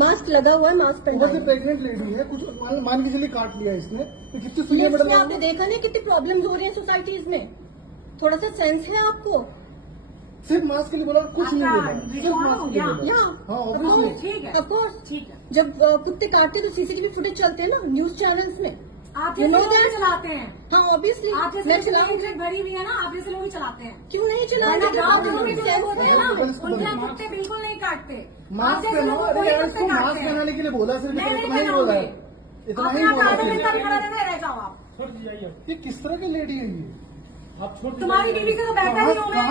Mask लगा हुआ है, मास्क ऊपर से पहना प्रेग्नेंट लेडी है, कुछ मान के चलिए काट लिया इसने, तो कितनी सुइयां है। मैडम आपने देखा नहीं कितनी प्रॉब्लम्स हो रही है सोसाइटीज में? थोड़ा सा सेंस है आपको? सिर्फ मास्क के लिए बोला, कुछ नहीं बोला, सिर्फ मास्क के लिए बोला। या हाँ of ऑब्वियसली। course, ठीक है, of course। ठीक है। जब कुत्ते काटते तो सीसीटीवी फुटेज चलते हैं ना न्यूज चैनल्स में। आप You जैसे know लोग that? भी चलाते हैं, हाँ ऑब्वियसली आप जैसे मैं लोग चलाऊंगी। ट्रेन भरी हुई है ना, आप जैसे लोग भी चलाते हैं। क्यों नहीं वरना चलाऊंगी? गाँव में जो लोग होते हैं ना, बिल्कुल, उनके यहाँ बिल्कुल। कुत्ते बिल्कुल नहीं काटते। मास्क आप जैसे पहनो, लोगों अरे को ही यार कुत्ते इसको मास्क काटते हैं। पहनाने के लिए बोला, सिर्फ मैं नहीं इतना ही बोला है, पहनाऊंगी। इतना आप ही यहाँ बोला कार्टून में है। इतना भी खड़ा रहना, रह जाओ आप। ये किस तरह की लेडी है ये? आप छोड़ तुम्हारी बीवी से तो बैठा ही हूँ मैं। कहाँ